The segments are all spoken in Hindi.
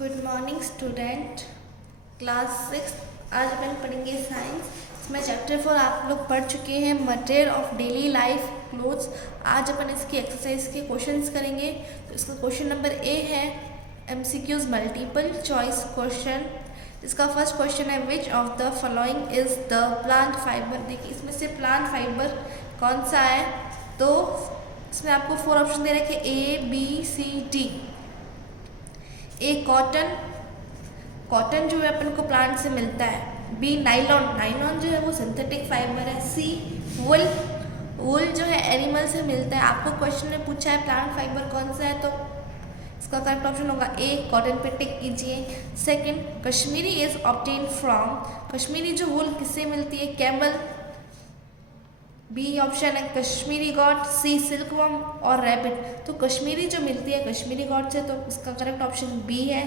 Good morning student. क्लास 6 आज अपन पढ़ेंगे साइंस। इसमें चैप्टर 4 आप लोग पढ़ चुके हैं, material of daily life clothes. आज अपन इसकी एक्सरसाइज के क्वेश्चंस करेंगे। तो इसका क्वेश्चन नंबर ए है MCQs मल्टीपल चॉइस क्वेश्चन। इसका फर्स्ट क्वेश्चन है which of the following is the plant fibre. देखिए इसमें से प्लांट फाइबर कौन सा है, तो इसमें आपको 4 ऑप्शन दे रखे ABCD। ए कॉटन जो है अपन को प्लांट से मिलता है। बी नाइलॉन जो है वो सिंथेटिक फाइबर है। सी वुल जो है एनिमल से मिलता है। आपको क्वेश्चन में पूछा है प्लांट फाइबर कौन सा है, तो इसका करेक्ट ऑप्शन होगा ए, कॉटन पे टिक कीजिए। Second, Kashmiri is obtain from. Kashmiri जो वुल किससे मिलती है, कैमल। बी ऑप्शन है कश्मीरी गॉट। सी सिल्कवर्म और रैबिट। तो कश्मीरी जो मिलती है कश्मीरी गॉट से, तो इसका करेक्ट ऑप्शन बी है।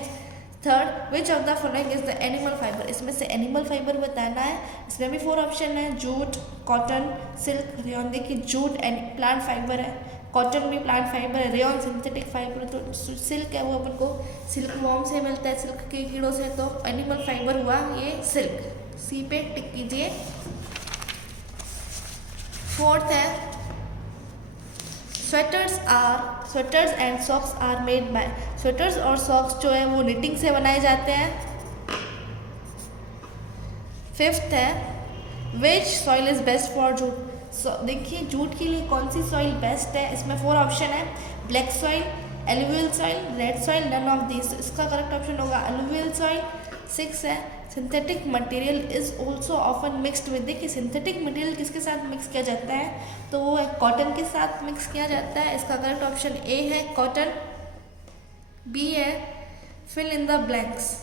Third, which of the following is the animal fibre. इसमें से एनिमल फाइबर बताना है। इसमें भी 4 ऑप्शन है, जूट, कॉटन, सिल्क, रेयन। देखिए जूट प्लांट फाइबर है, कॉटन भी प्लांट फाइबर है, रेयन सिंथेटिक फाइबर। तो सिल्क है वो अपन को सिल्क वॉर्म से मिलता है, सिल्क के कीड़ों से। तो एनिमल फाइबर हुआ ये सिल्क। सी पे टिक कीजिए। फोर्थ है sweaters and socks are made by. Sweaters और सॉक्स जो है वो निटिंग से बनाए जाते हैं। फिफ्थ है विच soil is best for jute. देखिए जूट के लिए कौन सी सॉइल बेस्ट है। इसमें 4 ऑप्शन है, black soil, alluvial soil, red soil, none of this. इसका करेक्ट ऑप्शन होगा एलुवियल सॉइल। 6 है synthetic material is also often mixed with. देखिए सिंथेटिक मटेरियल किसके साथ मिक्स किया जाता है, तो वो है कॉटन के साथ मिक्स किया जाता है। इसका करेक्ट ऑप्शन ए है कॉटन। बी है fill in the blanks.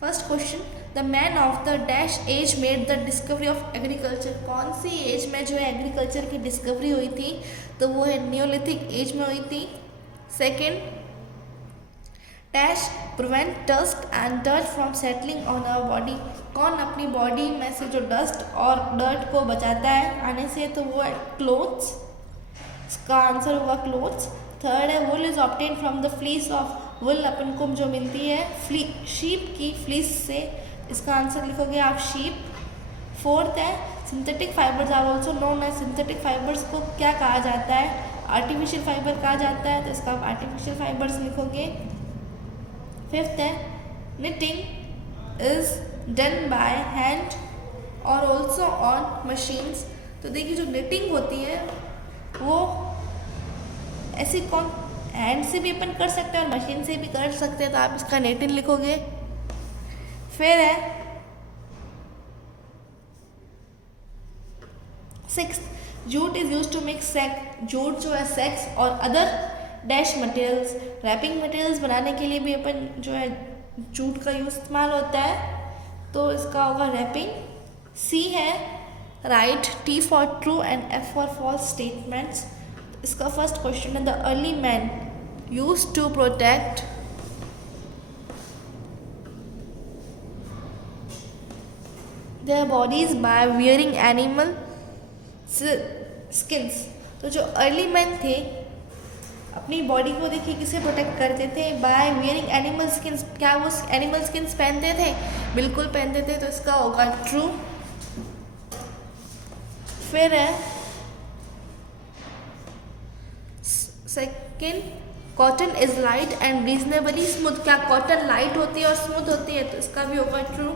First question, the man of the dash age made the discovery of agriculture. कौन सी एज में जो है एग्रीकल्चर की डिस्कवरी हुई थी, तो वो है नियोलिथिक एज में हुई थी। Second, dash prevent dust and dirt from settling on our body. कौन अपनी बॉडी में से जो डस्ट और डर्ट को बचाता है आने से, तो वो है क्लोथ्स। इसका आंसर होगा क्लोथ्स। थर्ड है wool is obtain from the fleece of. Wool अपन को जो मिलती है शीप की फ्लीस से। इसका आंसर लिखोगे आप शीप। फोर्थ है synthetic fibres are also known as. Synthetic fibres को क्या कहा जाता है, आर्टिफिशियल फाइबर कहा जाता है, तो इसका आप आर्टिफिशियल फाइबर्स लिखोगे। फिफ्थ है knitting is done by hand और ऑल्सो ऑन मशीन्स। तो देखिए जो निटिंग होती है वो ऐसी कौन हैंड से भी अपन कर सकते हैं और मशीन से भी कर सकते हैं, तो आप इसका निटिंग लिखोगे। फिर है 6, jute is use to make sack. Jute जो है सेक्स और other dash materials, wrapping materials बनाने के लिए भी अपन जो है जूट का यूज इस्तेमाल होता है, तो इसका होगा रैपिंग। सी है right, T for true and F for false statements. इसका फर्स्ट क्वेश्चन है the early man use to protect their bodies by wearing animal skins. तो जो अर्ली मैन थे अपनी बॉडी को देखिए किसे प्रोटेक्ट करते थे, बाय वियरिंग एनिमल स्किन्स। क्या वो एनिमल स्किन्स पहनते थे, बिल्कुल पहनते थे, तो इसका होगा ट्रू। फिर है second, cotton is light and reasonably smooth. क्या कॉटन लाइट होती है और स्मूथ होती है, तो इसका भी होगा true.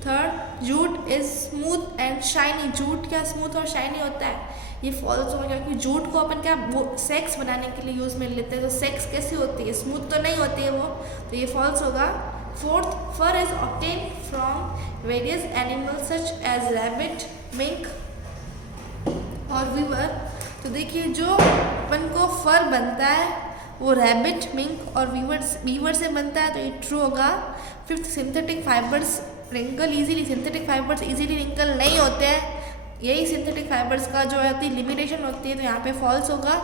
Third, jute is smooth and shiny. Jute क्या स्मूथ और शाइनी होता है, ये फॉल्स होगा, क्योंकि जूट को अपन क्या वो सेक्स बनाने के लिए यूज़ में लेते हैं, तो सेक्स कैसी होती है, स्मूथ तो नहीं होती है वो, तो ये फॉल्स होगा। Fourth, fur is obtain from various animals such as rabbit, mink और वीवर। तो देखिए जो अपन को फर बनता है वो रैबिट, मिंक और वीवर से बनता है, तो ये ट्रू होगा। Fifth, synthetic fibres wrinkle easily. Synthetic fibres easily wrinkle नहीं होते हैं, यही सिंथेटिक फाइबर्स का जो है लिमिटेशन होती है, तो यहाँ पे फॉल्स होगा।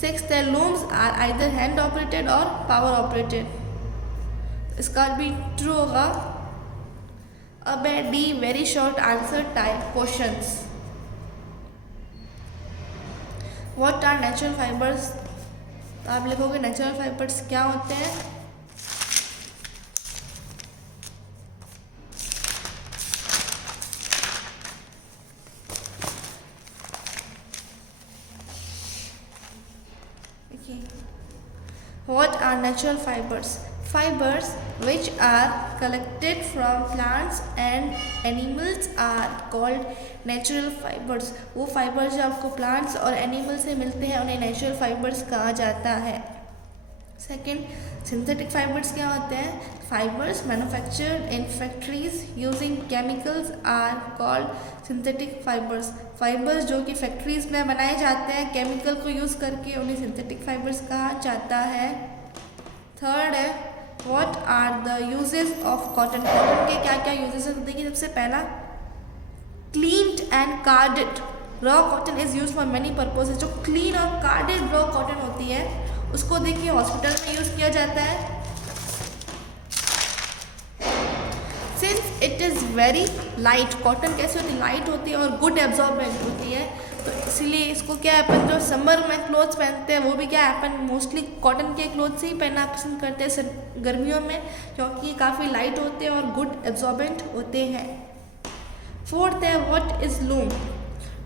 सिक्स्थ है looms are either hand operated और पावर ऑपरेटेड। इसका भी ट्रू होगा। अब है D very short answer type questions. What are natural fibres तो आप लिखोगे नेचुरल फाइबर्स क्या होते हैं। What are natural fibers? Fibers which are collected from plants and animals are called natural fibers. वो fibers जो आपको plants और animals से मिलते हैं उन्हें natural fibers कहा जाता है। सेकेंड, सिंथेटिक फाइबर्स क्या होते हैं? Fibres manufactured in factories using chemicals are called synthetic fibres. Fibres जो कि फैक्ट्रीज में बनाए जाते हैं केमिकल को यूज़ करके उन्हें सिंथेटिक फाइबर्स कहा जाता है। थर्ड है, what are the uses of cotton. Cotton के क्या क्या यूजेस हैं? तो देखिए, सबसे पहला, cleaned and carded raw cotton is use for many purposes. जो क्लीन और कार्डेड रॉ कॉटन होती है उसको देखिए हॉस्पिटल में यूज़ किया जाता है। Since it is very light, cotton कैसे होती है? लाइट होती है और गुड एब्जॉर्बेंट होती है, तो इसीलिए इसको क्या है, अपन जो समर में क्लोथ्स पहनते हैं वो भी क्या है, अपन मोस्टली कॉटन के क्लोथ्स ही पहनना पसंद करते हैं गर्मियों में, क्योंकि काफ़ी लाइट होते हैं और गुड एब्जॉर्बेंट होते हैं। फोर्थ है, व्हाट इज़ लूम।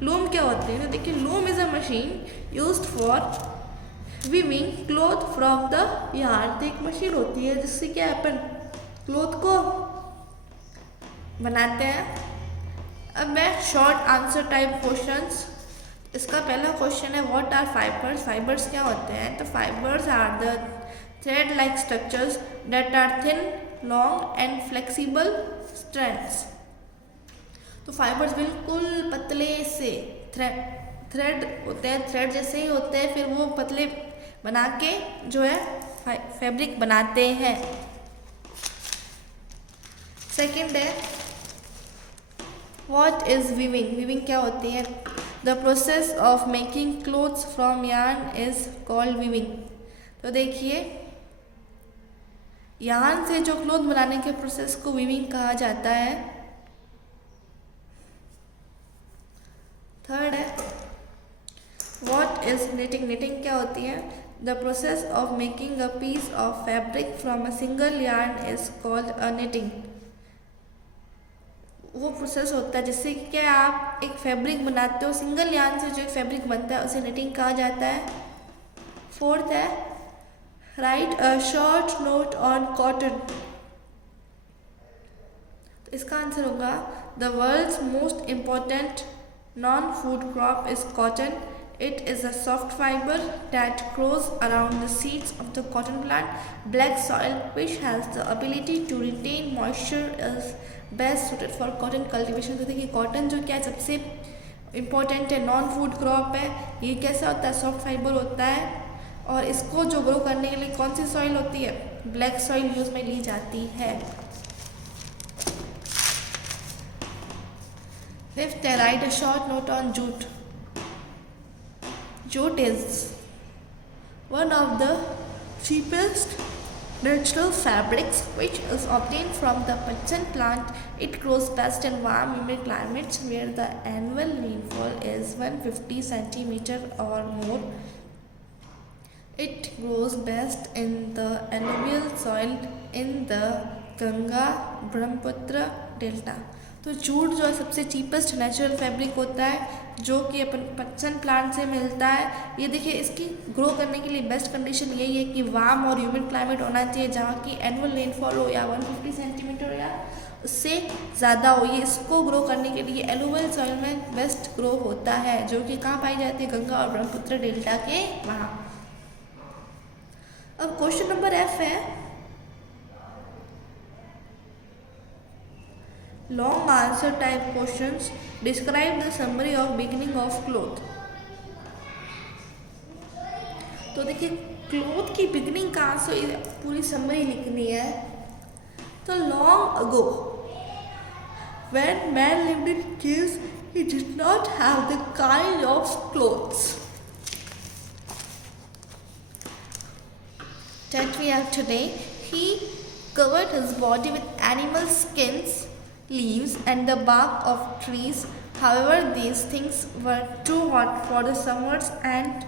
लूम क्या होते हैं? तो देखिए, loom is a machine used for weaving cloth from the yarn. एक मशीन होती है जिससे क्या अपन क्लॉथ को बनाते हैं। अब मैं शॉर्ट आंसर टाइप क्वेश्चंस। इसका पहला क्वेश्चन है, व्हाट आर फाइबर्स। फाइबर्स क्या होते हैं? तो fibres are the thread like structures that are thin, long and flexible strands. तो फाइबर्स बिल्कुल पतले से थ्रेड होते हैं, थ्रेड जैसे ही होते हैं, फिर वो पतले बना के जो है फैब्रिक बनाते हैं। सेकंड है, व्हाट इज वीविंग। वीविंग क्या होती है? The process of making clothes from yarn is called weaving. तो देखिए, यार्न से जो क्लोथ बनाने के प्रोसेस को वीविंग कहा जाता है। थर्ड है, व्हाट इज निटिंग। निटिंग क्या होती है? The process of making a piece of fabric from a single yarn is called a knitting. वो प्रोसेस होता है जिससे कि क्या आप एक फैब्रिक बनाते हो, सिंगल यार्न से जो एक फैब्रिक बनता है उसे निटिंग कहा जाता है। फोर्थ है, write a short note on cotton. तो इसका आंसर होगा, the world's most important non food crop is cotton. It is a soft fiber that grows around the seeds of the cotton plant. Black soil, which has the ability to retain moisture, is best suited for cotton cultivation. तो देखिए, कॉटन जो क्या सबसे इम्पोर्टेंट है, नॉन फूड क्रॉप है। ये कैसा होता है? सॉफ्ट फाइबर होता है, और इसको जो ग्रो करने के लिए कौन सी सॉइल होती है? ब्लैक सॉइल यूज में ली जाती है। फिफ्थ है, write a short note on jute. Jute is one of the cheapest natural fabrics which is obtained from the pachsan plant. It grows best in warm, humid climates where the annual rainfall is 150 centimeter or more. It grows best in the alluvial soil in the Ganga Brahmaputra delta. तो जूट जो है सबसे चीपेस्ट नेचुरल फैब्रिक होता है जो कि अपन पच्चन प्लांट से मिलता है। ये देखिए, इसकी ग्रो करने के लिए बेस्ट कंडीशन यही है कि वार्म और ह्यूमिड क्लाइमेट होना चाहिए जहाँ की एनुअल रेनफॉल हो या 150 सेंटीमीटर या उससे ज़्यादा हो। ये इसको ग्रो करने के लिए एलुवियल सॉइल में बेस्ट ग्रो होता है जो कि कहाँ पाई जाती है? गंगा और ब्रह्मपुत्र डेल्टा के वहाँ। अब क्वेश्चन नंबर F है, long answer type questions. Describe the summary of beginning of cloth. तो देखिए, क्लोथ की बिगनिंग कहाँ से, पूरी समरी लिखनी है। तो long ago when man lived in caves he did not have the kind of clothes that we have today. He covered his body with animal skins, leaves and the bark of trees. However, these things were too hot for the summers and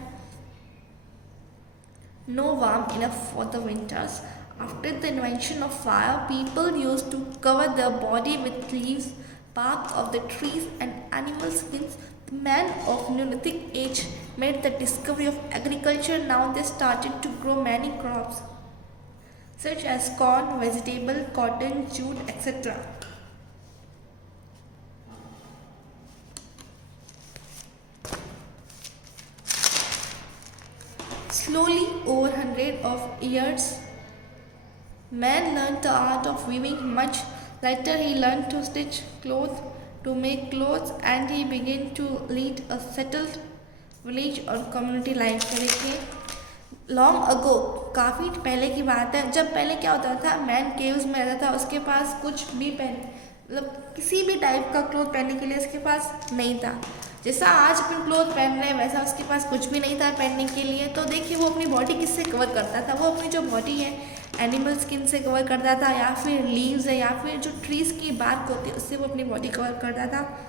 no warm enough for the winters. After the invention of fire, people used to cover their body with leaves, bark of the trees, and animal skins. The men of Neolithic age made the discovery of agriculture. Now they started to grow many crops, such as corn, vegetable, cotton, jute, etc. Slowly, over hundreds of years, man learned the art of weaving. Much later, he learned to stitch cloth, to make clothes, and he began to lead a settled village और community life के देखिए लॉन्ग अगो, काफ़ी पहले की बात है, जब पहले क्या होता था, मैन केव्स में रहता था, उसके पास कुछ भी मतलब किसी भी टाइप का क्लोथ पहनने के लिए उसके पास नहीं था। जैसा आज अपन क्लोथ पहन रहे हैं वैसा उसके पास कुछ भी नहीं था पहनने के लिए। तो देखिए वो अपनी बॉडी किससे कवर करता था, वो अपनी जो बॉडी है एनिमल स्किन से कवर करता था, या फिर लीव्स है, या फिर जो ट्रीज़ की बार्क होती है उससे वो अपनी बॉडी कवर करता था।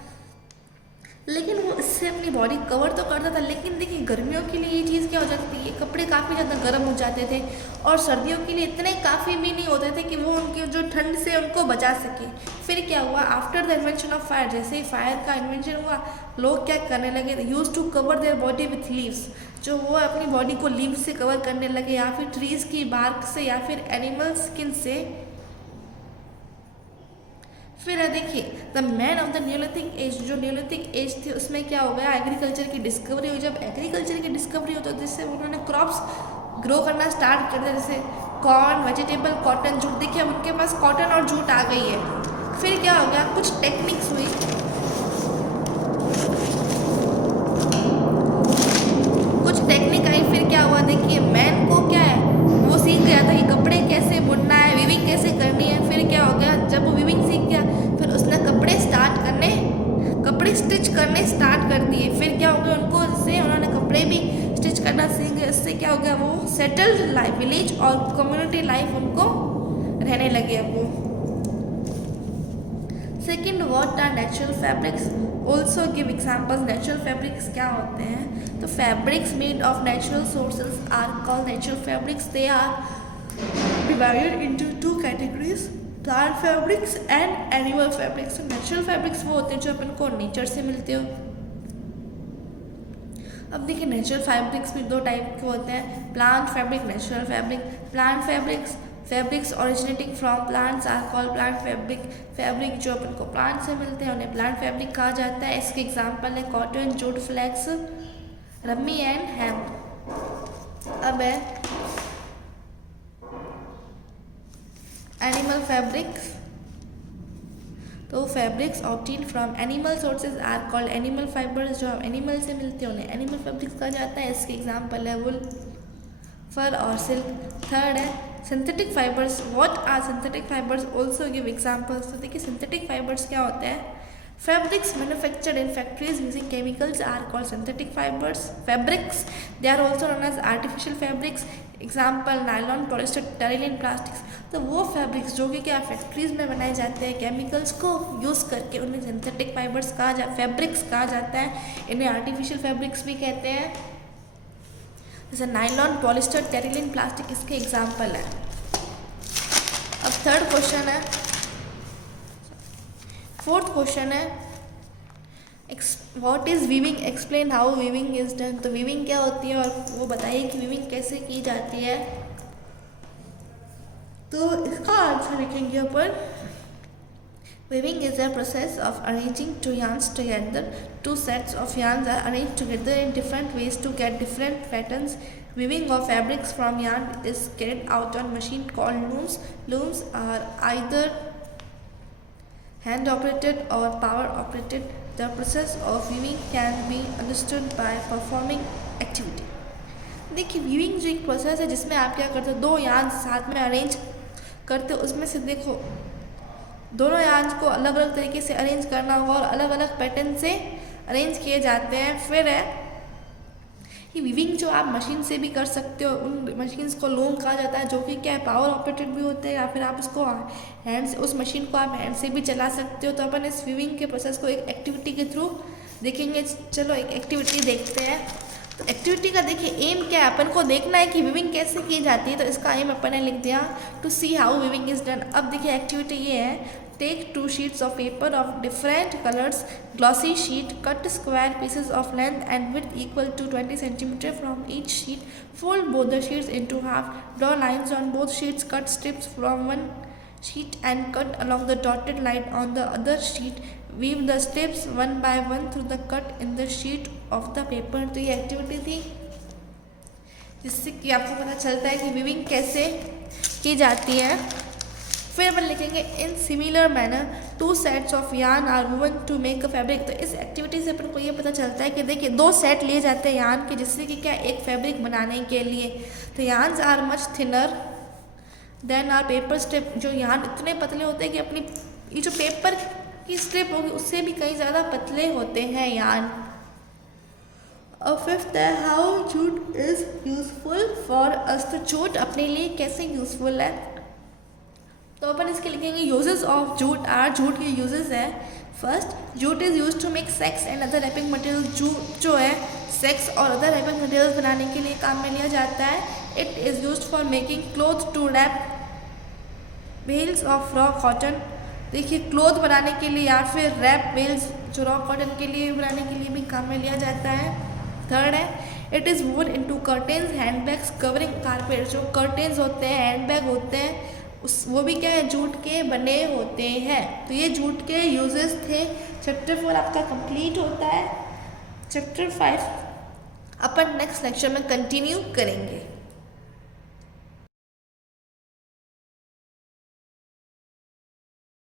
लेकिन वो इससे अपनी बॉडी कवर तो करता था, लेकिन देखिए गर्मियों के लिए ये चीज़ क्या हो जाती थी, ये कपड़े काफ़ी ज़्यादा गर्म हो जाते थे, और सर्दियों के लिए इतने काफ़ी भी नहीं होते थे कि वो उनकी जो ठंड से उनको बचा सके। फिर क्या हुआ, after the invention of fire, जैसे ही फायर का इन्वेंशन हुआ, लोग क्या करने लगे, use to cover their body with leaves, जो वो अपनी बॉडी को लीव्स से कवर करने लगे, या फिर ट्रीज़ की बार्क से, या फिर एनिमल स्किन से। फिर देखिए the man of the neolithic age, जो न्यूलिथिक एज थी उसमें क्या हो गया, एग्रीकल्चर की डिस्कवरी हुई। जब एग्रीकल्चर की डिस्कवरी हो तो जिससे उन्होंने क्रॉप्स ग्रो करना स्टार्ट कर दिया, जैसे कॉर्न, वेजिटेबल, कॉटन, जूट। देखिए अब उनके पास कॉटन और जूट आ गई है। फिर क्या हो गया, कुछ टेक्निक्स हुई, कुछ टेक्निक आई। फिर क्या हुआ, देखिए मैन को क्या है, वो सीख गया था कि कपड़े कैसे बुनना है, वीविंग कैसे करनी है। फिर क्या हो गया, जब वो वीविंग सीख गया फिर उसने कपड़े स्टिच करने स्टार्ट कर दिए। फिर क्या हो गया, उनको इससे उन्होंने कपड़े भी स्टिच करना सीख गए। इससे क्या हो गया, वो सेटल्ड लाइफ, विलेज और कम्युनिटी लाइफ उनको रहने लगे अब वो। Second, what are natural fabrics, also give examples. Natural fabrics क्या होते हैं, तो fabrics made of natural sources are called natural fabrics. They are divided into two categories, plant fabrics and animal fabrics. Natural fabrics वो होते हैं जो अपन को नेचर से मिलते हो। अब देखिए नेचुरल फैब्रिक्स भी दो टाइप के होते हैं, plant fabric, natural fabric. Plant fabrics originating from plants are called plant fabric. Fabric जो अपन को प्लांट से मिलते हैं उन्हें प्लांट फैब्रिक कहा जाता है। इसके एग्जाम्पल है cotton, jute, flax, ramie and hemp. अब है एनिमल फैब्रिक्स, तो fabrics obtain from animal sources are called animal fibres. जो एनिमल से मिलते हैं उन्हें एनिमल फैब्रिक्स कहा जाता है। इसके एग्जाम्पल है वुल, फर और सिल्क। थर्ड है synthetic fibres. What are synthetic fibres, also give examples. तो देखिए सिंथेटिक फाइबर्स क्या होते हैं, fabrics manufactured in factories using chemicals are called synthetic fabrics. They are also known as artificial fabrics. Example nylon, polyester, terylene, plastics. तो वो फैब्रिक्स जो कि क्या फैक्ट्रीज में बनाए जाते हैं केमिकल्स को यूज़ करके, उन्हें सिंथेटिक फैब्रिक्स कहा जाता है। इन्हें आर्टिफिशियल फैब्रिक्स भी कहते हैं, जैसे नायलॉन, पॉलिस्टर, टेरिलिन, प्लास्टिक इसके एग्जाम्पल है। अब थर्ड क्वेश्चन है, फोर्थ क्वेश्चन है what is weaving, explain how weaving is done. तो वीविंग क्या होती है और वो बताइए कि वीविंग कैसे की जाती है। तो इसका आंसर लिखेंगे अपन, weaving is a process of arranging two yarns together. Two sets of yarns are arranged together in different ways to get different patterns. Weaving of fabrics from yarn is carried out on machine called looms. Looms are either hand operated or power operated. The process of weaving can be understood by performing activity. देखिए वीविंग जो एक प्रोसेस है जिसमें आप क्या करते हो, दो यार्न साथ में अरेंज करते हो, उसमें से देखो दोनों यार्न को अलग अलग तरीके से अरेंज करना होगा और अलग अलग पैटर्न से अरेंज किए जाते हैं। फिर है ये वीविंग जो आप मशीन से भी कर सकते हो, उन मशीन्स को लूम कहा जाता है, जो कि क्या है पावर ऑपरेटेड भी होते हैं, या फिर आप उसको हैंड से, उस मशीन को आप हैंड से भी चला सकते हो। तो अपन इस वीविंग के प्रोसेस को एक एक्टिविटी के थ्रू देखेंगे। चलो एक एक्टिविटी देखते हैं। तो एक्टिविटी का देखिए एम क्या है, अपन को देखना है कि वीविंग कैसे की जाती है, तो इसका एम अपन ने लिख दिया to see how weaving is done. अब देखिए एक्टिविटी ये है, take 2 sheets of paper of different colors, glossy sheet, cut square pieces of length and width equal to 20 cm from each sheet, fold both the sheets into half, draw lines on both sheets, cut strips from one sheet and cut along the dotted line on the other sheet, weave the strips one by one through the cut in the sheet of the paper। तो ये एक्टिविटी थी जिससे कि आपको पता चलता है कि वीविंग कैसे की जाती है। फिर अपन लिखेंगे in similar manner 2 sets of yarn are woven to make a fabric. तो इस एक्टिविटी से अपन को ये पता चलता है कि देखिए 2 सेट लिए जाते हैं यार्न के, जिससे कि क्या एक फैब्रिक बनाने के लिए। तो yarns are much thinner than are paper strip. जो यार्न इतने पतले होते हैं कि अपनी ये जो पेपर की स्ट्रिप होगी उससे भी कहीं ज़्यादा पतले होते हैं यार्न। और फिफ्थ है how jute is useful for us. तो जूट अपने लिए कैसे यूजफुल है, तो अपन इसके लिखेंगे uses of jute are. Jute के यूजेस है, first jute is use to make sacks and other wrapping material. Jute जो है सेक्स और अदर रैपिंग मटेरियल्स बनाने के लिए काम में लिया जाता है। It is use for making cloth to wrap bales of raw cotton. देखिए क्लोथ बनाने के लिए या फिर रैप बेल्स जो रॉ कॉटन के लिए बनाने के लिए भी काम में लिया जाता है। थर्ड है इट इज़ वोन into curtains handbags covering carpet. जो कर्टेन्स होते हैं हैंडबैग होते हैं वो भी क्या है जूट के बने होते हैं। तो ये जूट के यूजेस थे। चैप्टर 4 आपका कंप्लीट होता है। चैप्टर 5 अपन नेक्स्ट लेक्चर में कंटिन्यू करेंगे।